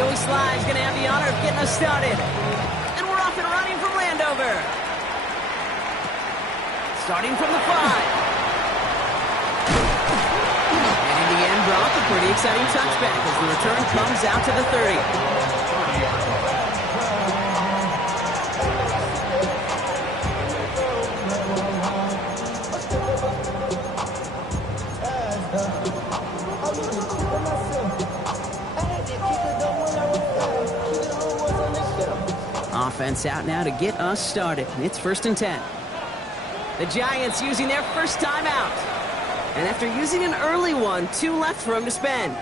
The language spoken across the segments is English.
Joey Sly's going to have the honor of getting us started. And we're off and running from Landover. Starting from the 5. And in the end, Brock, a pretty exciting touchback as the return comes out to the 30. Offense out now to get us started. It's 1st and 10. The Giants using their first timeout. And after using an early one, 2 left for them to spend.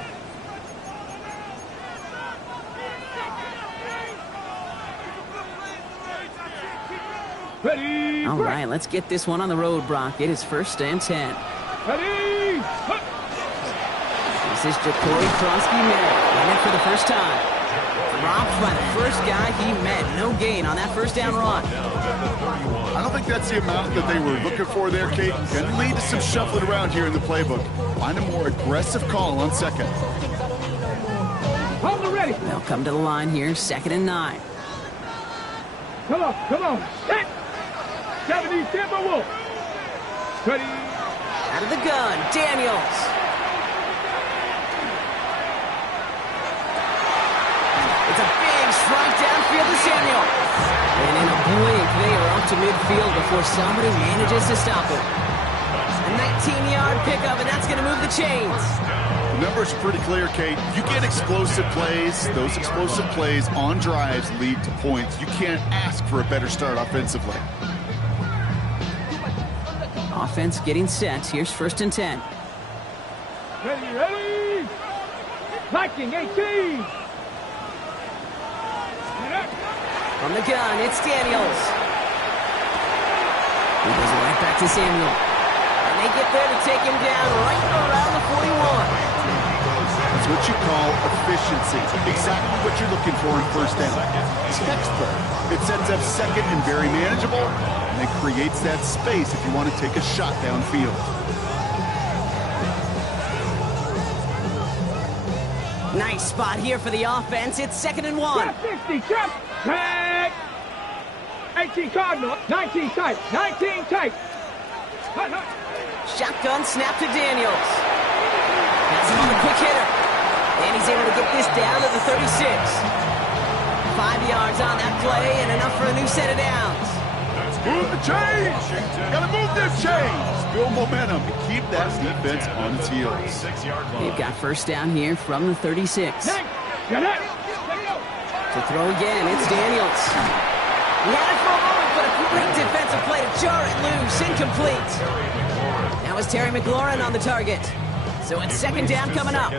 Ready, all right, let's get this one on the road, Brock. It is 1st and 10. Ready. This is Jacory Krosky-May in it for the first time. Dropped by the first guy he met. No gain on that first down run. I don't think that's the amount that they were looking for there, Kate. Can lead to some shuffling around here in the playbook. Find a more aggressive call on 2nd. Hold it ready. They'll come to the line here, 2nd and 9. Come on. Set. 70, Timber Wolf. Ready. Out of the gun, Daniels. It's a big strike downfield to Samuel. And in a blink, they are up to midfield before somebody manages to stop him. A 19-yard pickup, and that's going to move the chains. The numbers are pretty clear, Kate. You get explosive plays. Those explosive plays on drives lead to points. You can't ask for a better start offensively. Offense getting set. Here's 1st and 10. Ready. Viking 18. From the gun, it's Daniels. He goes right back to Samuel. And they get there to take him down right around the 41. That's what you call efficiency. Exactly what you're looking for in 1st down. Textbook. It sets up 2nd and very manageable, and it creates that space if you want to take a shot downfield. Nice spot here for the offense. It's 2nd and 1. 50, jump, tag. 18 Cardinal, 19 tight, 19 tight. Shotgun snap to Daniels. That's him on the quick hitter. And he's able to get this down to the 36. 5 yards on that play and enough for a new set of downs. Move the chains. Gotta move them chains. Build momentum and keep that defense on its heels. They've got 1st down here from the 36. To throw again, it's Daniels. He had it for a moment, but a great defensive play to jar it loose. Incomplete. That was Terry McLaurin on the target. So it's 2nd down coming up.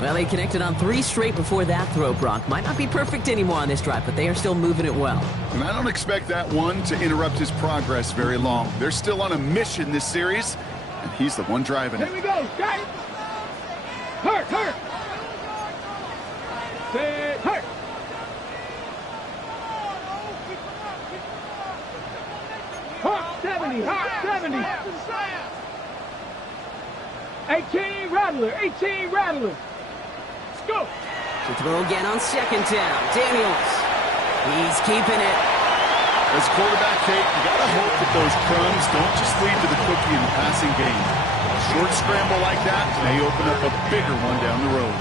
Well, they connected on 3 straight before that throw, Brock. Might not be perfect anymore on this drive, but they are still moving it well. And I don't expect that one to interrupt his progress very long. They're still on a mission this series, and he's the one driving it. Here we go, guys. Hurt. Set, hurt. Hawk 70. 18 Rattler. Let's go. To throw again on 2nd down. Daniels. He's keeping it. As quarterback, Kate, you gotta hope that those crumbs don't just lead to the cookie in the passing game. A short scramble like that may open up a bigger one down the road.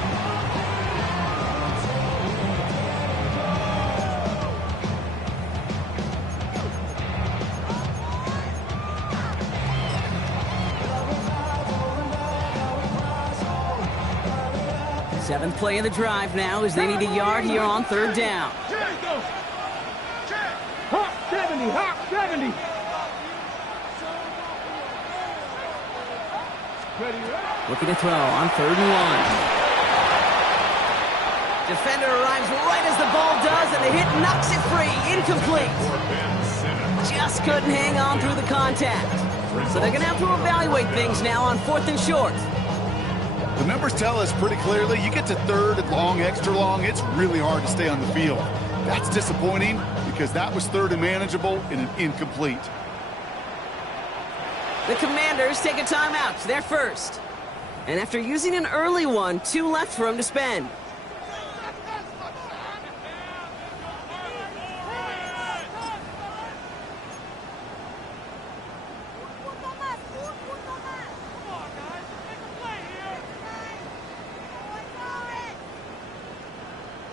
Seventh play of the drive now as they need a yard here on 3rd down. Hawk 70. Looking to throw on 3rd and 1. Defender arrives right as the ball does, and the hit knocks it free. Incomplete. Just couldn't hang on through the contact. So they're going to have to evaluate things now on 4th and short. The numbers tell us pretty clearly, you get to 3rd and long, extra long, it's really hard to stay on the field. That's disappointing because that was 3rd and manageable and an incomplete. The Commanders take a timeout. They're first. And after using an early one, 2 left for them to spend.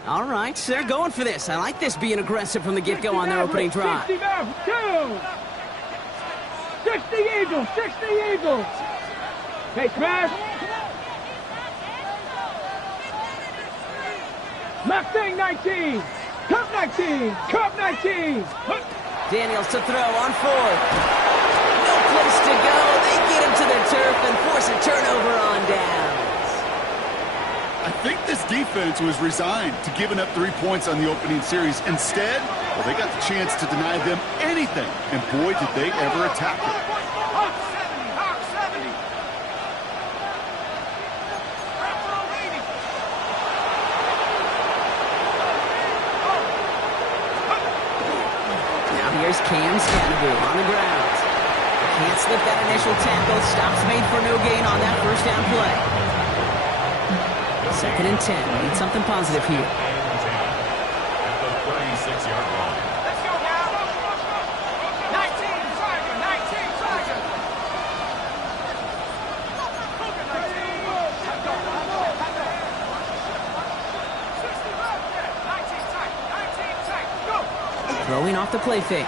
All right, they're going for this. I like this being aggressive from the get-go on their opening drive. 60 Mavericks, 2. 60 Eagles, 60 Eagles. Hey, smash. Mustang 19. Cup 19. Cup 19. Daniels to throw on 4th. No place to go. They get him to the turf and force a turnover on downs. I think this defense was resigned to giving up 3 points on the opening series. Instead, well, they got the chance to deny them anything. And boy, did they ever attack it. Here's Cam Scannaboo on the ground. Can't slip that initial tackle. Stops made for no gain on that first down play. 2nd and 10. Need something positive here. At the 36-yard line. Let's go now. 19, Tiger. 19, Tiger. Throwing off the play fake.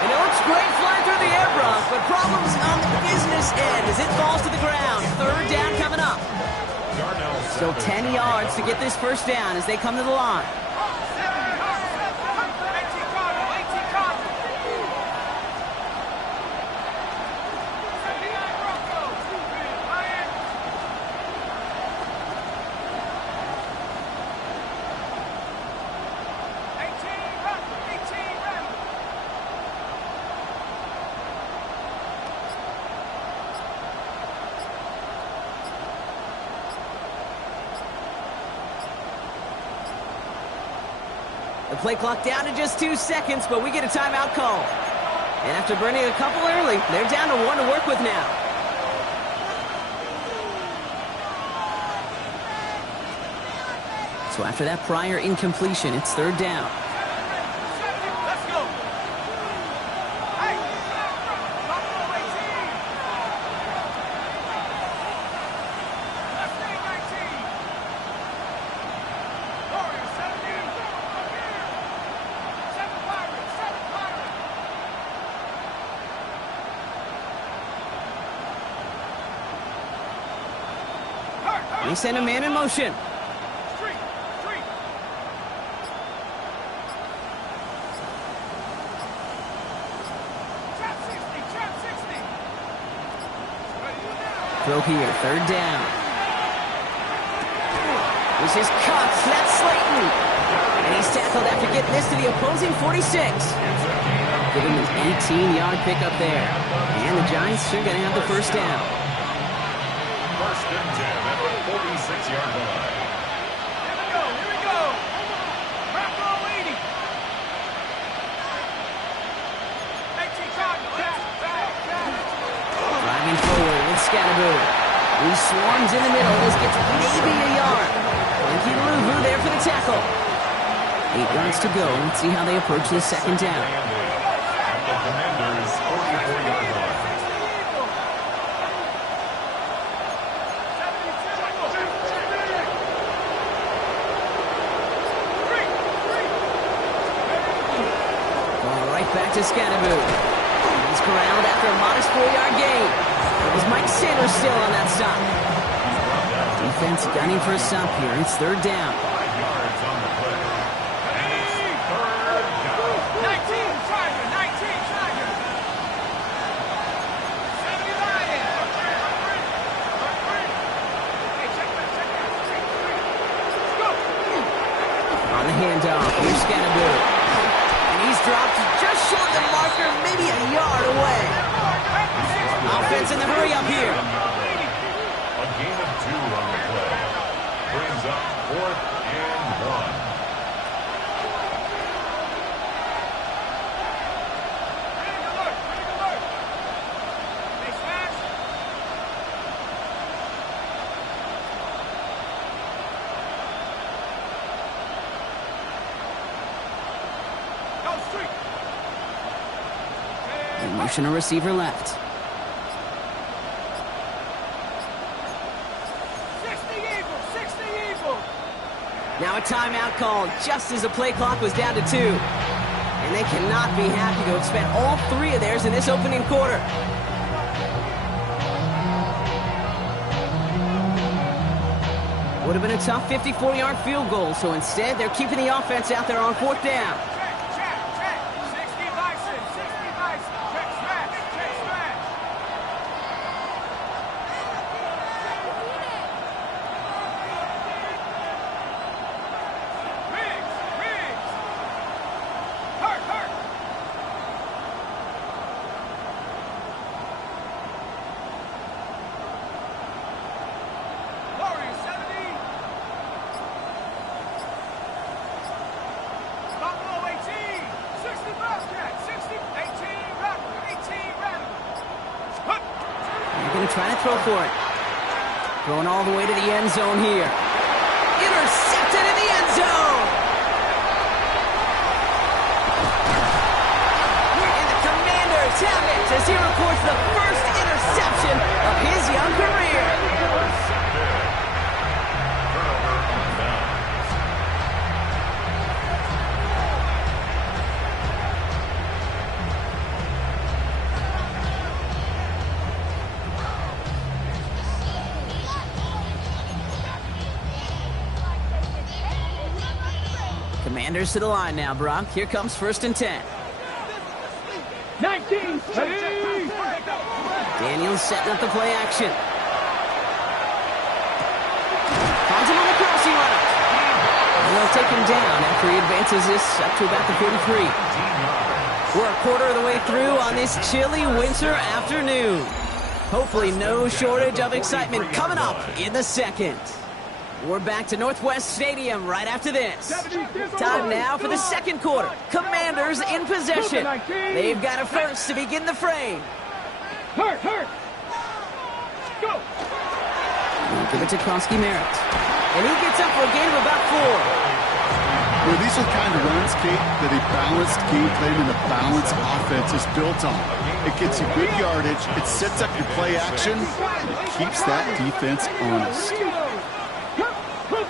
And it looks great flying through the air, Brock, but problems on the business end as it falls to the ground. 3rd down coming up. Still 10 yards to get this first down as they come to the line. The play clock down to just 2 seconds, but we get a timeout call. And after burning a couple early, they're down to 1 to work with now. So after that prior incompletion, it's 3rd down. Let's go. Hey. They send a man in motion. Throw here, 3rd down. This is Cox, that's Slayton. And he's tackled after getting this to the opposing 46. Give him an 18-yard pickup there. And the Giants are going to have the first down. 1st and 10 at the 46-yard line. Here we go. Wrap roll 80. 18 Cardinals. Driving forward with Scannaboo. He swarms in the middle. This gets maybe a yard. Linky Luvu there for the tackle. 8 yards to go. Let's see how they approach this 2nd down. At the Commanders' 44-yard line. Back to Scannaboo. He's corralled after a modest 4-yard gain. It was Mike Sanders still on that stop. Defense gunning for a stop here. It's 3rd down. 5 yards on the play. And it's 3rd down. 19 Tiger. 19 Tiger. 70 Lions. Hey, check that. Let's go. On the handoff, here's Scannaboo. He's dropped just short of the marker, maybe a yard away. Offense in the hurry up here. A gain of 2 on the play. Brings up 4th and 1. Motion a receiver left. 60 Eagles, 60 Eagles. Now a timeout called just as the play clock was down to 2. And they cannot be happy to have spent all 3 of theirs in this opening quarter. Would have been a tough 54-yard field goal, so instead they're keeping the offense out there on 4th down. Trying to throw for it. Throwing all the way to the end zone here. Intercepted in the end zone. And the Commanders have it as he records the first interception of his young career. Commanders to the line now, Brock. Here comes 1st and 10. 19. Daniels setting up the play action. Finds him on the crossing route. And they'll take him down after he advances this up to about the 43. We're a quarter of the way through on this chilly winter afternoon. Hopefully no shortage of excitement coming up in the second. We're back to Northwest Stadium right after this. Time now for the second quarter. Commanders in possession. They've got a first to begin the frame. Hurt. Go. We'll give it to Krosky Merritt. And he gets up for a gain of about 4. Well, these are the kind of runs, Kate, that a balanced game plan and a balanced offense is built on. It gets you good yardage, it sets up your play action, and it keeps that defense honest.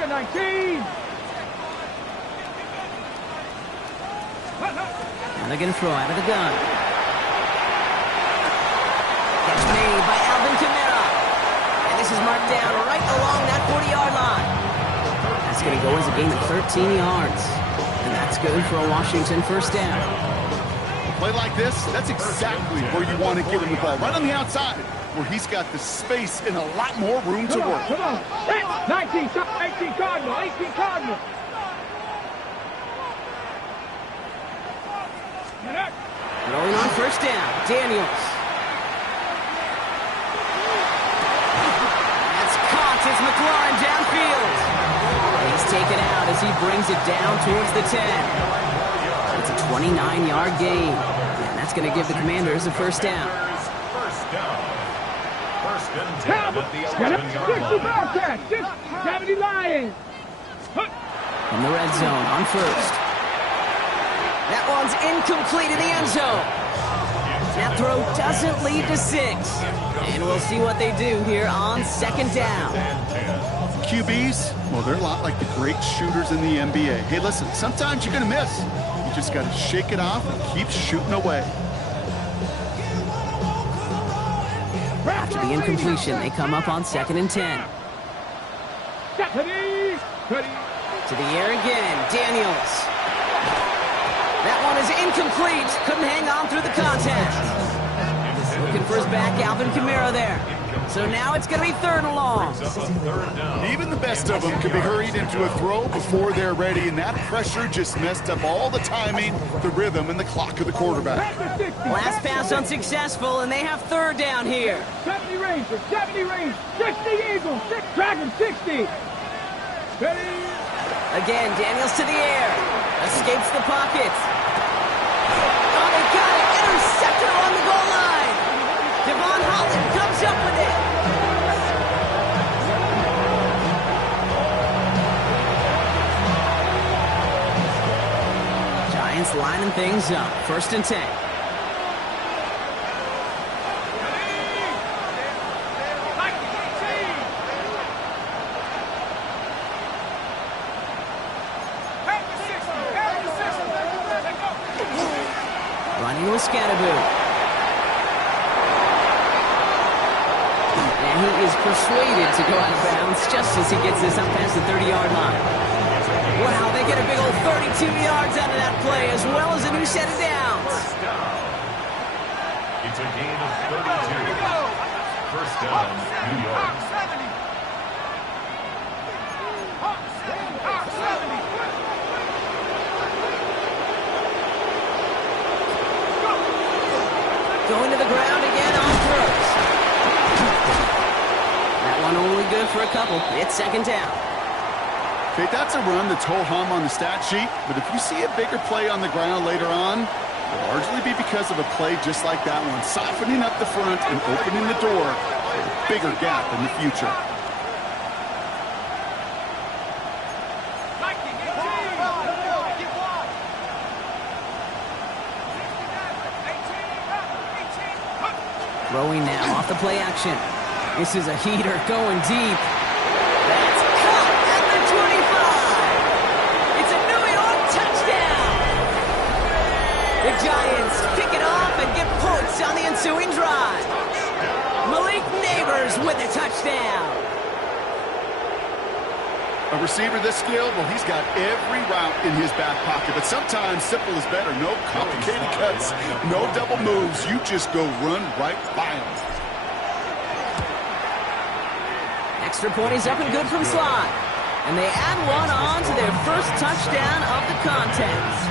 19. And they're going to throw out of the gun. Catch made by Alvin Kamara. And this is marked down right along that 40-yard line. That's going to go as a gain of 13 yards. And that's good for a Washington first down. A play like this, that's exactly where you want to get him the ball, right on the outside, where he's got the space and a lot more room to work. Come on. 19 Cardinal. 18 Cardinal. Rolling on first down, Daniels. That's caught as McLaurin downfield. And he's taken out as he brings it down towards the 10. It's a 29-yard gain. And that's going to give the Commanders a first down. First down. First and 10 at the 11-yard line. 70 Lions. In the red zone on first. That one's incomplete in the end zone. That throw doesn't lead to 6. And we'll see what they do here on second down. QBs, well, they're a lot like the great shooters in the NBA. Hey, listen, sometimes you're going to miss. You just got to shake it off and keep shooting away. After the incompletion, they come up on 2nd and 10. To the air again, Daniels. That one is incomplete. Couldn't hang on through the contact. Looking for his back, Alvin Kamara there. So now it's going to be 3rd and long. Even the best of them can be hurried into a throw before they're ready, and that pressure just messed up all the timing, the rhythm, and the clock of the quarterback. Last pass unsuccessful, and they have 3rd down here. 70 range, 60 Eagles, Dragon 60. Again, Daniels to the air. Escapes the pocket. Oh, they got it. Interceptor on the goal line. Devon Holland comes up with it. Giants lining things up. 1st and 10. Emmanuel Scadaboo. And he is persuaded to go out of bounds just as he gets this up past the 30-yard line. Wow, they get a big old 32 yards out of that play, as well as a new set of downs. It's a gain of 32. First down, New York. Going to the ground again on throws. That one only good for a couple. It's second down. Okay, that's a run that's ho-hum on the stat sheet, but if you see a bigger play on the ground later on, it'll largely be because of a play just like that one, softening up the front and opening the door for a bigger gap in the future. Throwing now off the play action. This is a heater going deep. That's caught at the 25. It's a New York touchdown. The Giants pick it off and get points on the ensuing drive. Malik Neighbors with a touchdown. A receiver this skilled, well, he's got every route in his back pocket, but sometimes simple is better. No complicated cuts, no double moves. You just go run right by him. Extra point is up and good from Slide. And they add one on to their first touchdown of the contest.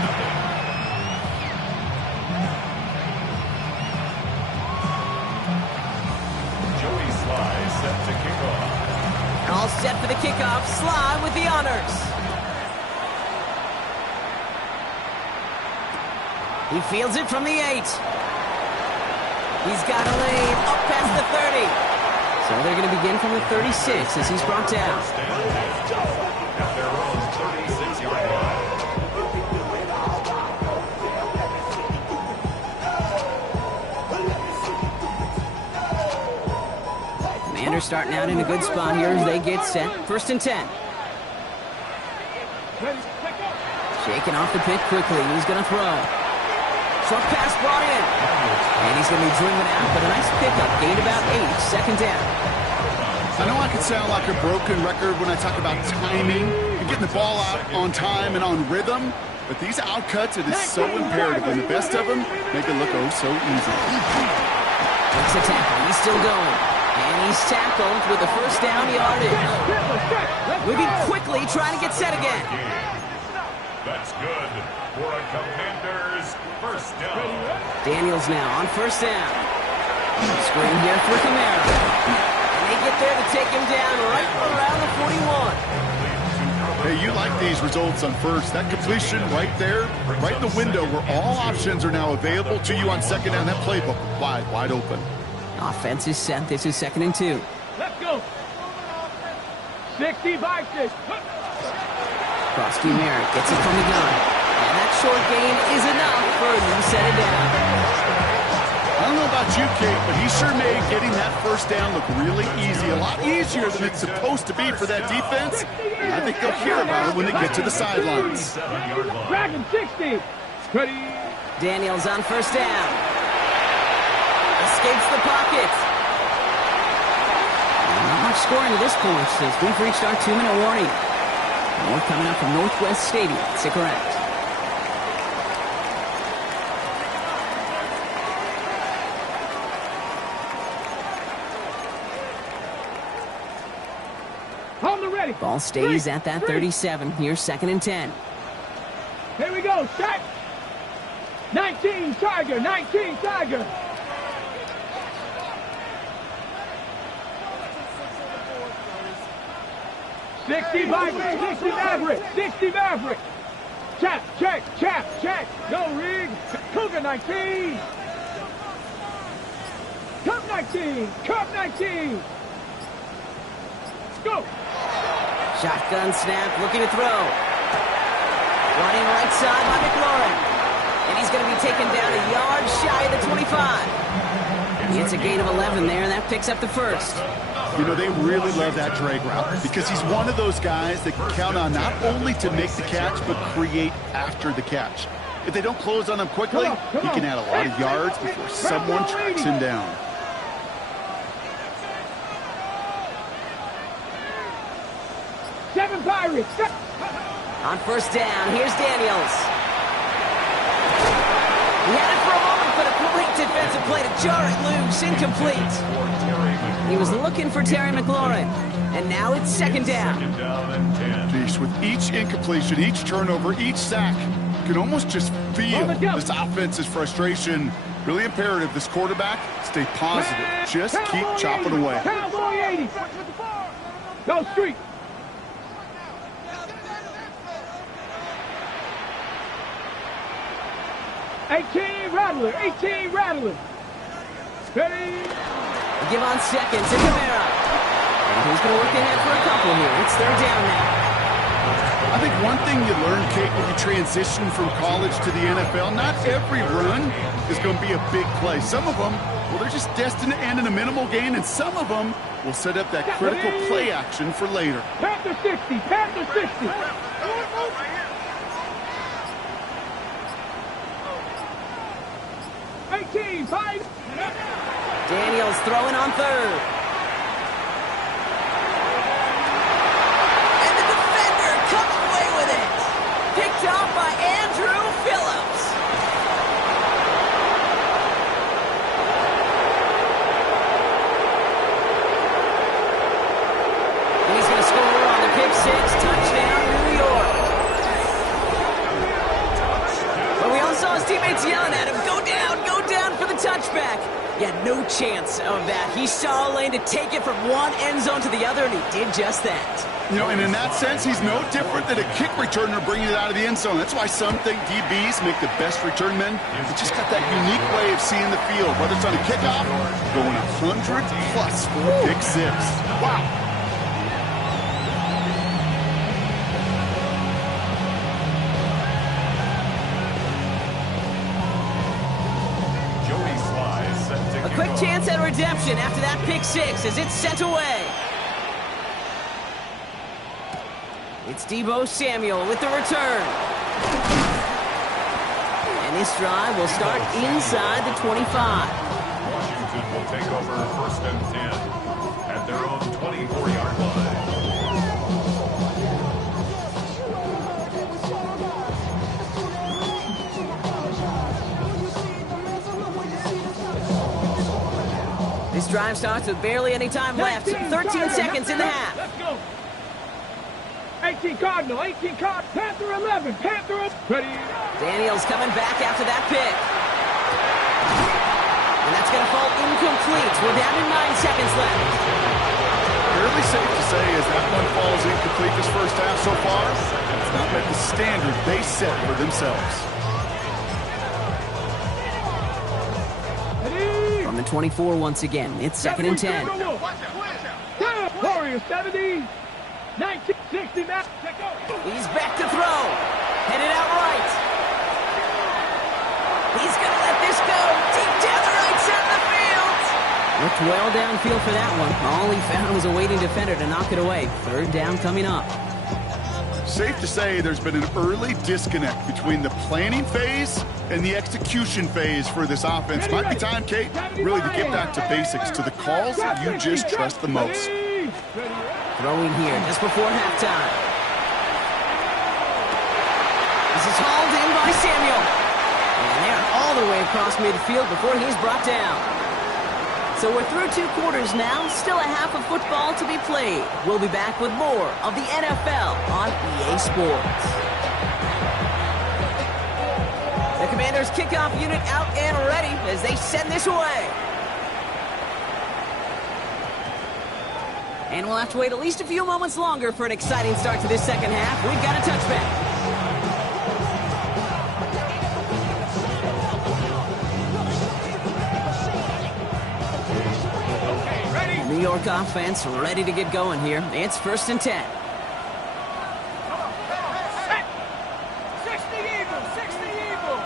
Joey Sly set to kick off. All set for the kickoff. Sly with the honors. He fields it from the 8. He's got a lane up past the 30. So they're going to begin from the 36 as he's brought down. At their own 36-yard line. Commanders starting out in a good spot here as they get set. First and 10. Shaking off the pick quickly. He's going to throw. Short pass brought in. And he's going to be driven out, but a nice pickup. Gained about 8. Second down. I know I can sound like a broken record when I talk about timing and getting the ball out on time and on rhythm, but these outcuts, it is so imperative, and the best of them make it look oh so easy. Takes a tackle. He's still going. And he's tackled with the first down yardage. Moving quickly, trying to get set again. That's good for a Commanders first down. Daniels now on first down. Screen here for Kamara. And they get there to take him down right around the 41. Hey, you like these results on first. That completion right there, right in the window where all options are now available to you on second down. That playbook wide open. Offense is set. This is second and 2. Let's go. 65-6. Frosty Merritt gets it from the gun. And that short gain is enough for a new set of downs. I don't know about you, Kate, but he sure made getting that first down look really easy. A lot easier than it's supposed to be for that defense. And I think they'll hear about it when they get to the sidelines. Dragon 60. Ready. Daniels on first down. Escapes the pocket. Not much scoring at this point since we've reached our 2-minute warning. More coming up from Northwest Stadium. Stick around. On the ready. Ball stays at that 37. Here's second and 10. Here we go. Set. 19 Tiger. 19 Tiger. $60 Maverick. 60 Maverick. Chap, check. No rig. Cougar 19. Cup 19. Let's go. Shotgun snap, looking to throw. Running right side by McLaurin. And he's going to be taken down a yard shy of the 25. It's a gain of 11 there, and that picks up the first. You know, they really love that drag route because he's one of those guys that can count on not only to make the catch, but create after the catch. If they don't close on him quickly, he can add a lot of yards before someone tracks him down. Seven Pirates. On first down, here's Daniels. He had it for a moment, but a great defensive play to jar it loose. Incomplete. He was looking for Terry McLaurin. And now it's second down. Second down and 10. Jeez, with each incompletion, each turnover, each sack, you can almost just feel this offense's frustration. Really imperative this quarterback stay positive. Just keep chopping away. Cowboy 80. Go street. Rattler. 18 Rattler. Ready. Give on second to Camara. And he's going to look ahead for a couple here. It's third down now. I think one thing you learn, Kate, when you transition from college to the NFL, not every run is going to be a big play. Some of them, well, they're just destined to end in a minimal gain, and some of them will set up that critical play action for later. Panther 60. Panther 60. Daniels throwing on third. And the defender comes away with it. Picked off by Andrew Phillips. And he's going to score on the pick six. Touchdown, New York. But we all saw his teammates yelling at him, go down for the touchback. He had no chance of that. He saw a lane to take it from one end zone to the other, and he did just that. You know, and in that sense, he's no different than a kick returner bringing it out of the end zone. That's why some think DBs make the best return men. They just got that unique way of seeing the field, whether it's on a kickoff, going 100 plus for a pick six. Wow. Quick chance at redemption after that pick six as it's sent away. It's Deebo Samuel with the return. And this drive will start inside the 25. Washington will take over first and 10 at their own 24-yard line. This drive starts with barely any time left. 13 seconds in the half. Let's go. 18 Cardinal. Panther 11. Panther 11. Ready. Daniels coming back after that pick. And that's going to fall incomplete. We're down to 9 seconds left. Fairly safe to say as that one falls incomplete this first half so far, it's not met the standard they set for themselves. From the 24 once again, it's second and 10. Warriors 70, 19, 60, now. He's back to throw. Headed out right. He's going to let this go deep down the right side of the field. Looked well downfield for that one. All he found was a waiting defender to knock it away. Third down coming up. Safe to say there's been an early disconnect between the planning phase and the execution phase for this offense. Might be time, Kate, really to get back to basics, to the calls that you just trust the most. Throwing here just before halftime. This is hauled in by Samuel. And they're all the way across midfield before he's brought down. So we're through 2 quarters now, still a half of football to be played. We'll be back with more of the NFL on EA Sports. The Commanders' kickoff unit out and ready as they send this away. And we'll have to wait at least a few moments longer for an exciting start to this second half. We've got a touchback. New York offense ready to get going here. It's first and 10. 60 Eagles, 60 Eagles.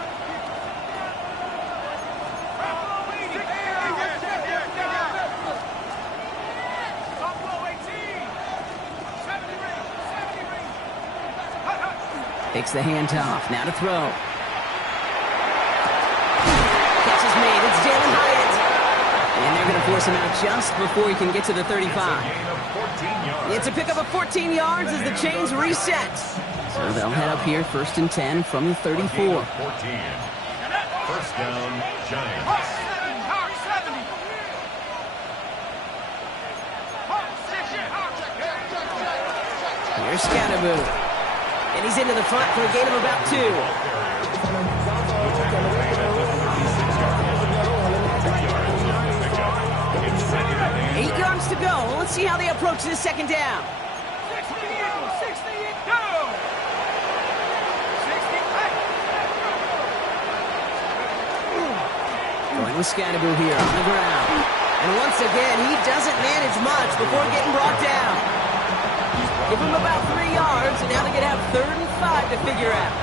Takes the handoff. Now to throw. force him out just before he can get to the 35. It's a pickup of 14 yards as the chains reset. So they'll head up here 1st and 10 from the 34. 14. First down, Giants. Here's Scatterboo. And he's into the front for a gain of about 2. 8 yards to go. Let's see how they approach this second down. 60, go! Going with Scatterboo here on the ground. And once again, he doesn't manage much before getting brought down. Give him about 3 yards, and now they're going to have 3rd and 5 to figure out.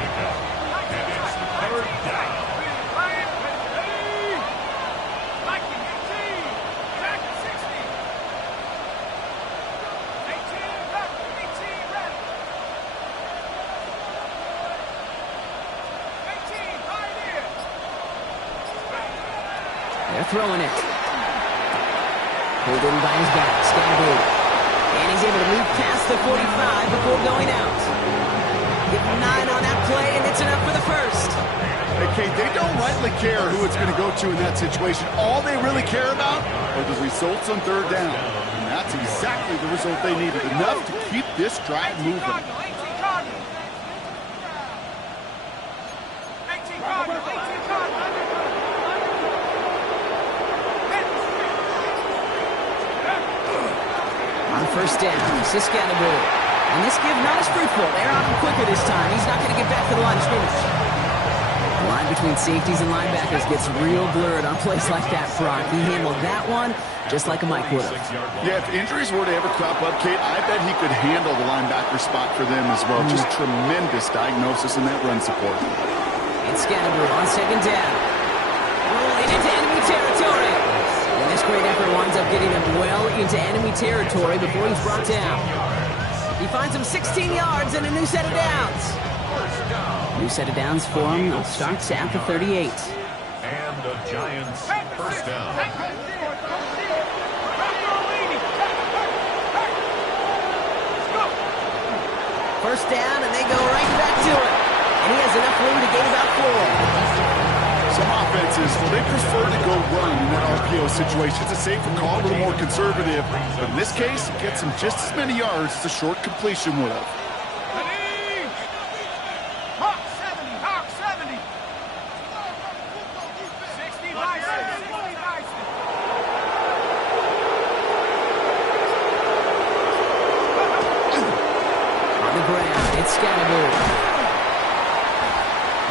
They're throwing it. Pulled in by his back, Scatterboo. And he's able to move past the 45 before going out. Give him 9 on that play, and it's enough for the first. Hey, Kate, they don't rightly care who it's going to go to in that situation. All they really care about are the results on 3rd down. And that's exactly the result they needed. Enough to keep this drive moving. 18 Cardinals. On 1st down, Scatterboo. And this give not as fruitful. They're on him quicker this time. He's not going to get back to the line of scrimmage. The line between safeties and linebackers gets real blurred on plays like that, Brock. He handled that one just like a Mike would have. Yeah, if injuries were to ever crop up, Kate, I bet he could handle the linebacker spot for them as well. Just tremendous diagnosis in that run support. It's Scatterboo on 2nd down. Rolling into enemy territory. And this great effort winds up getting him well into enemy territory before he's brought down. He finds him 16 yards and a new set of downs. New set of downs for him. Starts at the 38. And the Giants' first down. First down, and they go right back to it. And he has enough room to gain about 4. Some offenses, well, they prefer to go run in that RPO situation. It's a safer call, a little more conservative. But in this case, it gets him just as many yards as a short completion would have. Hawk 70. 60 Bison. 60 Bison. On the ground, it's Scatterboo.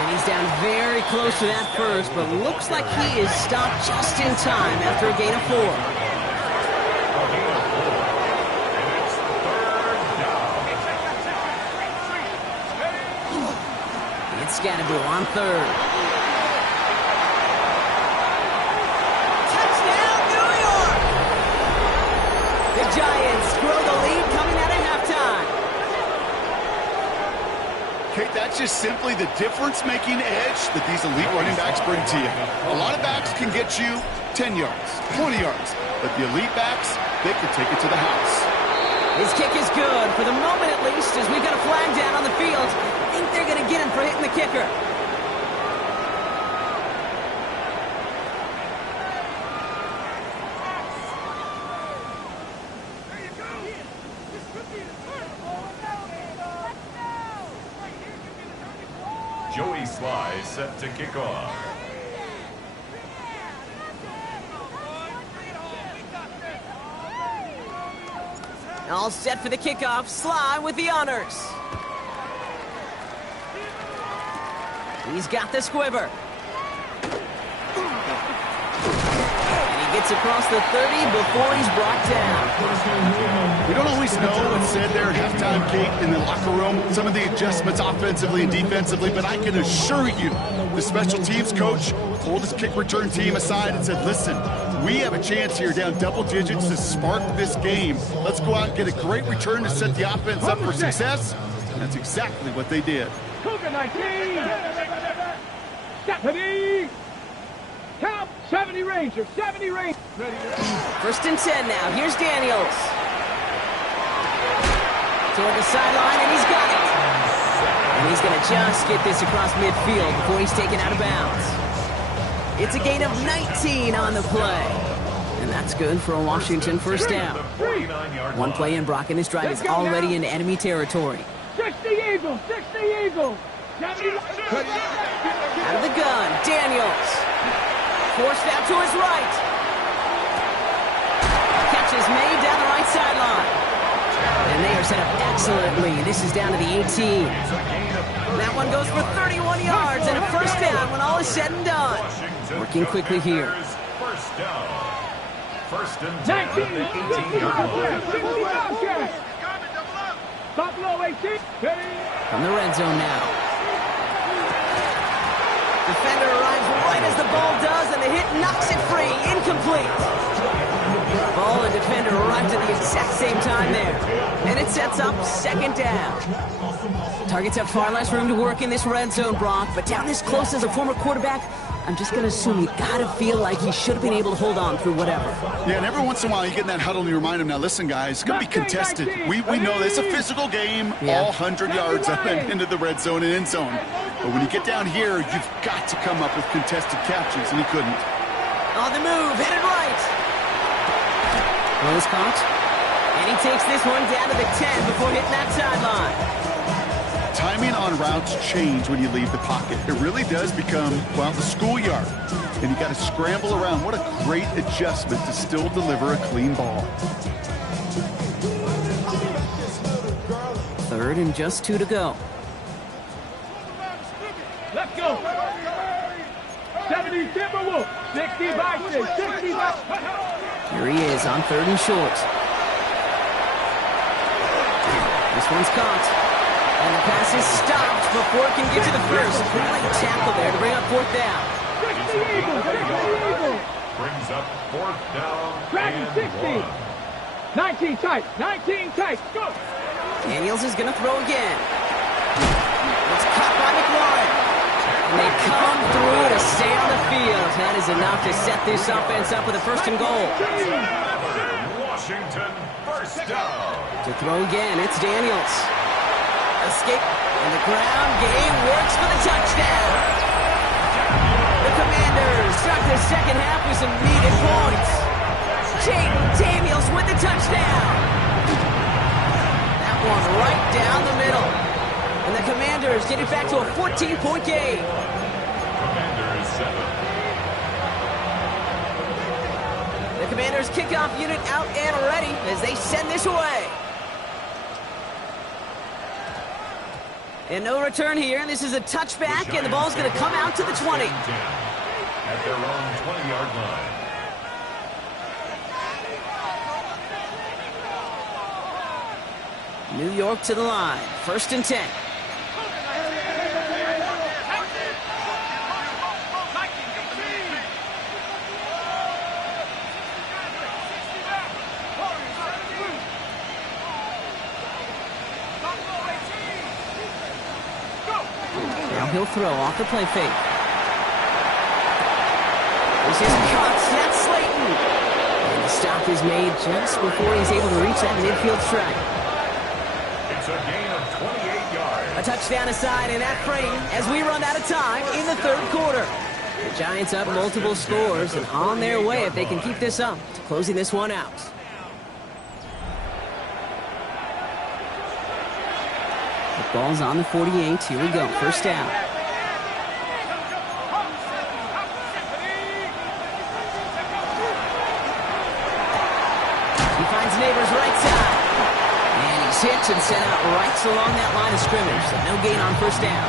And he's down very close to that first, but looks like he is stopped just in time after a gain of 4. It's Scatterboo on 3rd. Touchdown, New York! The Giants grow the lead coming out of halftime. Kate, that's just simply the difference-making edge that these elite running backs bring to you. A lot of backs can get you 10 yards, 20 yards, but the elite backs, they can take it to the house. His kick is good, for the moment at least, as we've got a flag down on the field. I think they're going to get him for hitting the kicker. Joey Sly set to kick off. All set for the kickoff. Sly with the honors. He's got the squiver. And he gets across the 30 before he's brought down. We don't always know what's said there at halftime, Kate, in the locker room. Some of the adjustments offensively and defensively, but I can assure you the special teams coach pulled his kick return team aside and said, listen, we have a chance here down double digits to spark this game. Let's go out and get a great return to set the offense up for success. And that's exactly what they did. Cougar 19. Deputy. Count 70 Rangers, 70 Rangers. First and 10 now. Here's Daniels. Toward the sideline, and he's got it. And he's going to just get this across midfield before he's taken out of bounds. It's a gain of 19 on the play. And that's good for a Washington first down. One play in, Brock, and this drive is already in enemy territory. 60 Eagles, 60 Eagles. Out of the gun, Daniels. Forced out to his right. Catch is made down the right sideline. And they are set up excellently. This is down to the 18. That one goes for 31 yards and a first down when all is said and done. Working quickly here. First down. First and 10 at the 18-yard line. Buffalo 18. From the red zone now. Defender arrives right as the ball does, and the hit knocks it free. Incomplete. Ball and defender arrived at the exact same time there. And it sets up second down. Targets have far less room to work in this red zone, Brock, but down this close as a former quarterback, I'm just going to assume you got to feel like he should have been able to hold on through whatever. Yeah, and every once in a while you get in that huddle and you remind him, now listen, guys, it's going to be contested. We know this is a physical game, all 100 yards up and into the red zone and end zone. But when you get down here, you've got to come up with contested catches, and he couldn't. On the move, headed right. Well, is caught. And he takes this one down to the 10 before hitting that sideline. Timing on routes change when you leave the pocket. It really does become, well, the schoolyard. And you got to scramble around. What a great adjustment to still deliver a clean ball. Third and just 2 to go. Let's go. 70 Timberwolves. 60 Vikings. 60 Vikings. Here he is on third and short. This one's caught. And the pass is stopped before it can get to the first. Great tackle there to bring up fourth down. 60 Eagles. 60 Eagles. Brings up fourth down. Dragon 60. 19 tight. 19 tight. Go. Daniels is going to throw again. It's caught by McLaurin. And they come through to stay on the field. That is enough to set this offense up with a first and goal. Washington, first down. To throw again, it's Daniels. Escape, and the ground game works for the touchdown. The Commanders start their second half with some needed points. Jaden Daniels with the touchdown. That one right down the middle. And the Commanders get it back to a 14-point game. Commanders 7. The Commanders kickoff unit out and ready as they send this away. And no return here. This is a touchback, and the ball's going to come out to the 20. At their own 20-yard line. New York to the line. First and 10. He'll throw off the play fake. This is caught. That's Slayton. And the stop is made just before he's able to reach that midfield strike. It's a gain of 28 yards. A touchdown aside in that frame as we run out of time in the third quarter. The Giants up multiple scores and on their way if they can keep this up to closing this one out. Ball's on the 48. Here we go. First down. He finds Neighbors right side. And he's hit and sent out right along that line of scrimmage. So no gain on first down.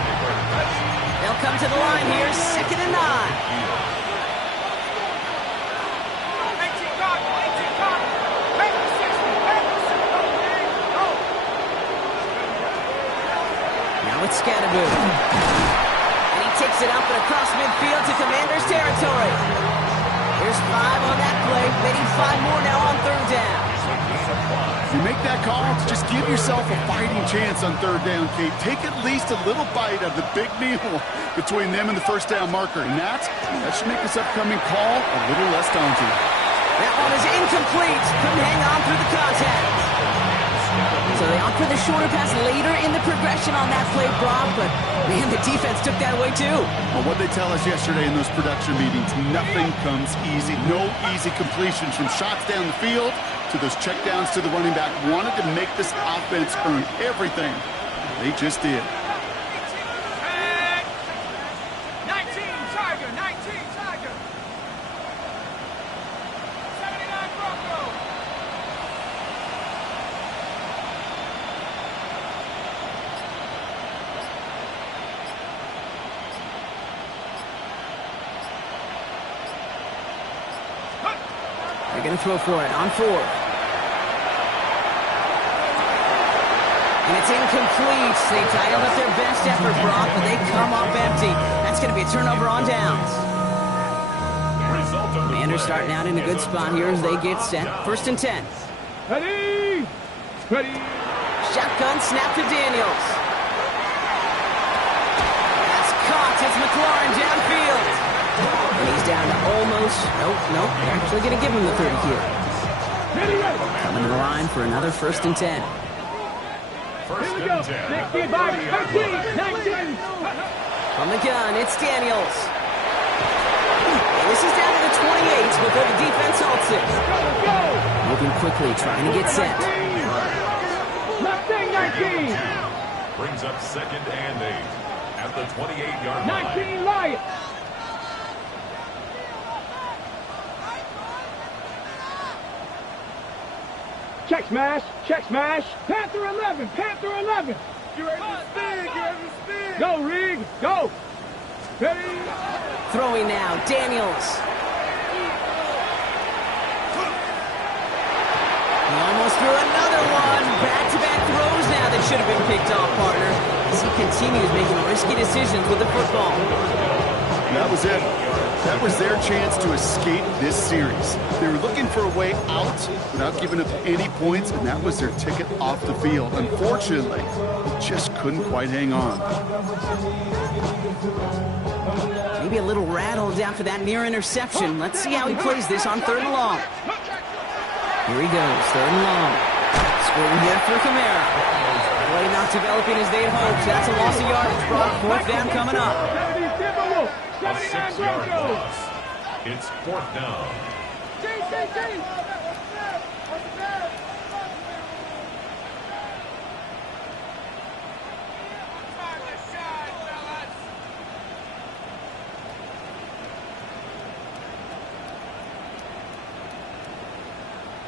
They'll come to the line here. Second and 9. With Scatterboo. And he takes it up and across midfield to Commanders territory. There's 5 on that play. They need 5 more now on third down. You make that call to just give yourself a fighting chance on third down, Kate. Take at least a little bite of the big meal between them and the first down marker. And that should make this upcoming call a little less daunting. That one is incomplete. Couldn't hang on through the contact. So they opt for the shorter pass later in the progression on that play, Brock, but man, the defense took that away too. Well, what they tell us yesterday in those production meetings, nothing comes easy. No easy completions from shots down the field to those checkdowns to the running back. Wanted to make this offense earn everything. They just did. 19 Tiger, 19 Tiger. 79 Bronco. They're going to throw for it on 4. And it's incomplete. They dialed up their best effort, Brock, but they come up empty. That's going to be a turnover on downs. Commanders starting out in a good spot here as they get set. First and 10. Ready? Ready? Shotgun snap to Daniels. That's caught. It's McLaurin downfield. And he's down to almost... Nope. They're actually going to give him the 30 here. Coming to the line for another first and 10. Here we go. 16 by 13, 19. From the gun, it's Daniels. And this is down to the 28 before the defense halts it. Go. Moving quickly, trying to get set. Left thing, 19. Brings up second and 8 at the 28-yard line. 19 Lions. Check smash, check smash. Panther 11, Panther 11. You ready to spin, you ready to spin. Go, Rig, go. Ready? Throwing now, Daniels. He almost threw another one. Back-to-back throws now that should have been picked off, partner. As he continues making risky decisions with the football. That was it. That was their chance to escape this series. They were looking for a way out without giving up any points, and that was their ticket off the field. Unfortunately, they just couldn't quite hang on. Maybe a little rattled after that near interception. Let's see how he plays this on third and long. Here he goes, third and long. Scoring here for Kamara. Play not developing as they had hoped. That's a loss of yardage, Brock. Fourth down coming up. A 6-yard loss. It's fourth down.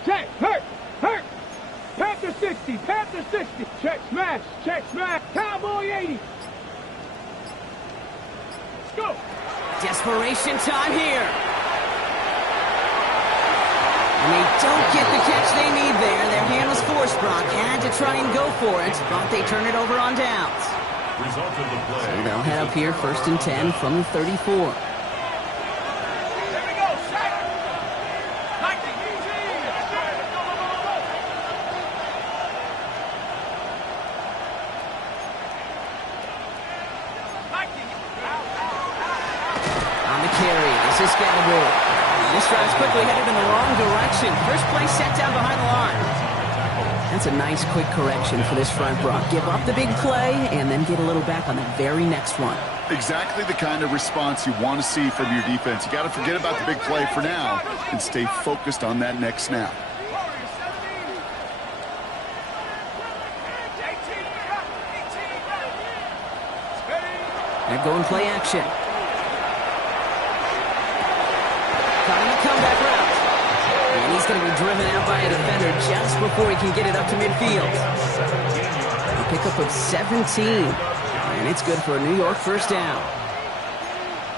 Check, hurt. Panther 60, Panther 60. Check smash, Cowboy 80. Let's go. Desperation time here. And they don't get the catch they need there. Their hand was forced, Brock. Had to try and go for it, but they turn it over on downs. Result of the play. So they'll head up here first and 10 from the 34. This drive's quickly headed in the wrong direction. First play set down behind the line. That's a nice quick correction for this front, Brock. Give up the big play and then get a little back on the very next one. Exactly the kind of response you want to see from your defense. You got to forget about the big play for now and stay focused on that next snap. They're going play action. Comeback route. And he's going to be driven out by a defender just before he can get it up to midfield. A pickup of 17. And it's good for a New York first down.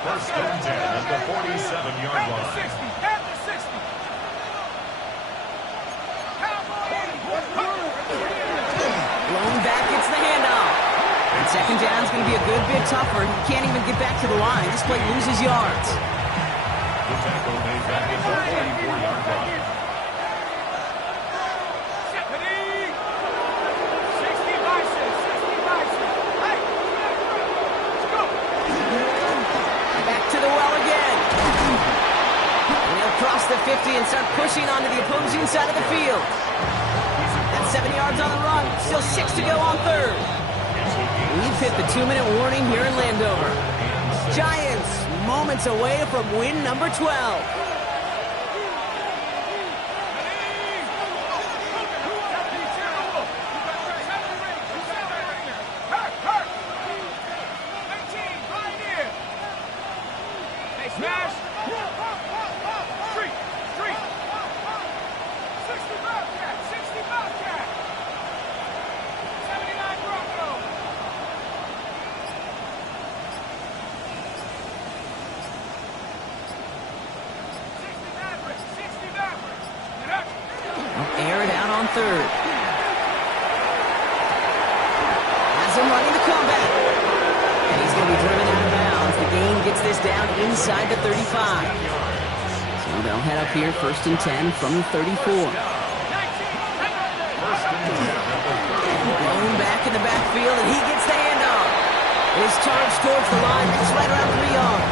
First and 10 at the 47-yard line. Blown back gets the handoff. And second down's going to be a good bit tougher. He can't even get back to the line. This play loses yards. The tackle made back at the 44-yard line. the 50 and start pushing onto the opposing side of the field. That's 7 yards on the run. Still 6 to go on third. We've hit the 2-minute warning here in Landover. Giants moments away from win number 12. Smash! Street! Street! 60 Bobcat! 60 Bobcat! 79 Bronco! 60 Maverick! 60 Maverick! Get up! Air it out on third. Has him running the comeback. And he's going to be driven out of bounds. The gain gets this down inside the 35. So they'll head up here, 1st and 10 from the 34. Blown back in the backfield, and he gets the handoff. His charge towards the line, it's right around 3 yards.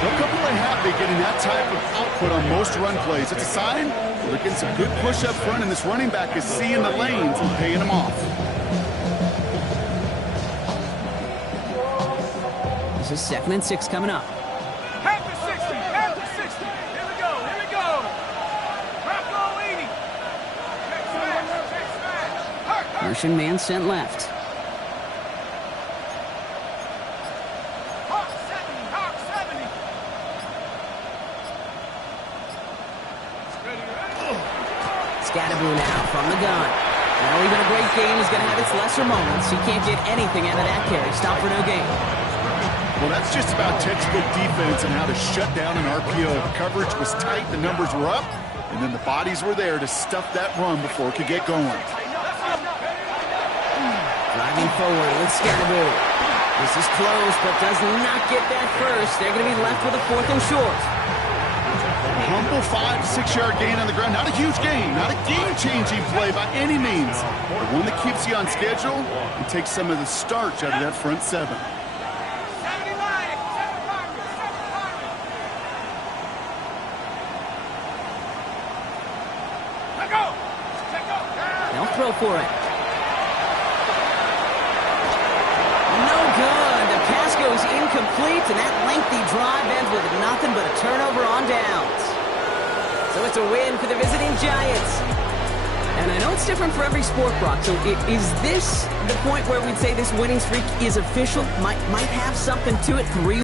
They'll come away happy getting that type of output on most run plays. It's a sign they're getting some good push up front, and this running back is seeing the lanes and paying them off. This is 2nd and 6 coming up. Half the 60! Half the 60! Here we go! Here we go! Bronco 80! Check smash! Check smash! Martian man sent left. Hawk 70! Hawk 70! Ready, ready? Scattaboo now from the gun. Now even a great game is going to have its lesser moments. He can't get anything out of that carry. Stop for no gain. Well, that's just about textbook defense and how to shut down an RPO. The coverage was tight, the numbers were up, and then the bodies were there to stuff that run before it could get going. Driving forward with Scattaboo. This is close, but does not get that first. They're going to be left with a 4th and short. Humble 5 to 6 yard gain on the ground. Not a huge gain, not a game-changing play by any means, but one that keeps you on schedule and takes some of the starch out of that front 7. They'll throw for it. No good. The pass goes incomplete, and that lengthy drive ends with nothing but a turnover on downs. So it's a win for the visiting Giants. And I know it's different for every sport, Brock. So is this the point where we'd say this winning streak is official? Might have something to it? 3